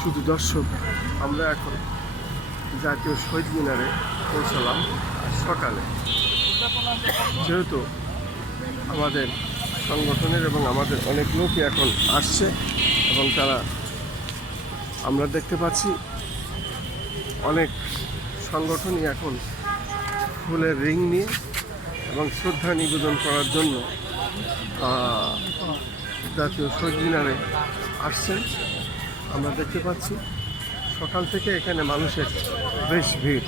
শুধু দর্শক, আমরা এখন জাতীয় শহীদ মিনারে পৌঁছালাম সকালে। যেহেতু আমাদের সংগঠনের এবং আমাদের অনেক লোকই এখন আসছে এবং তারা, আমরা দেখতে পাচ্ছি অনেক সংগঠনই এখন ফুলের রিং নিয়ে এবং শ্রদ্ধা নিবেদন করার জন্য জাতীয় শহীদ মিনারে আসছেন। আমরা দেখতে পাচ্ছি সকাল থেকে এখানে মানুষের বেশ ভিড়।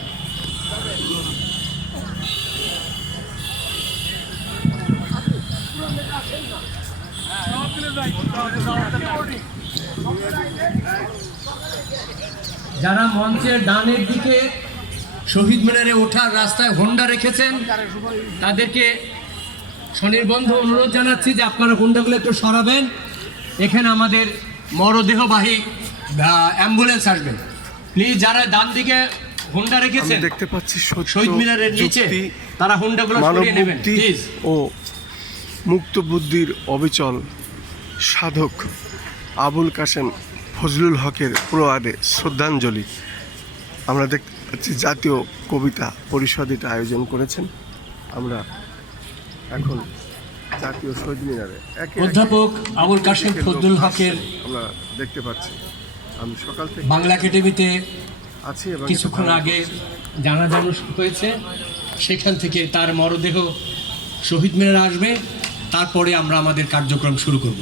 যারা মঞ্চের ডানের দিকে শহীদ মিনারে ওঠার রাস্তায় হোন্ডা রেখেছেন তাদেরকে স্বনির্বন্ধ অনুরোধ জানাচ্ছি যে আপনারা হোন্ডাগুলো একটু সরাবেন। এখানে আমাদের মরদেহবাহী অ্যাম্বুলেন্স আসবেন, প্লিজ। যারা ডান দিকে হোন্ডা রেখেছেন দেখতে পাচ্ছি শহীদ মিনারের নিচে, তারা হোন্ডাগুলো সরিয়ে নেবেন প্লিজ। ও মুক্ত বুদ্ধির অবিচল সাধক আবুল কাশেম ফজলুল হকের প্রয়াণে শ্রদ্ধাঞ্জলি। আমরা দেখতে পাচ্ছি জাতীয় কবিতা পরিষদ এটা আয়োজন করেছেন। আমরা এখন জাতীয় শহীদ মিনারে অধ্যাপক আবুল কাশেম ফজলুল হকের আমরা দেখতে পাচ্ছি। আমি সকাল থেকে বাংলা একাডেমিতে আছি এবং কিছুক্ষণ আগে জানাজা হয়েছে, সেখান থেকে তার মরদেহ শহীদ মিনারে আসবে, তারপরে আমরা আমাদের কার্যক্রম শুরু করব।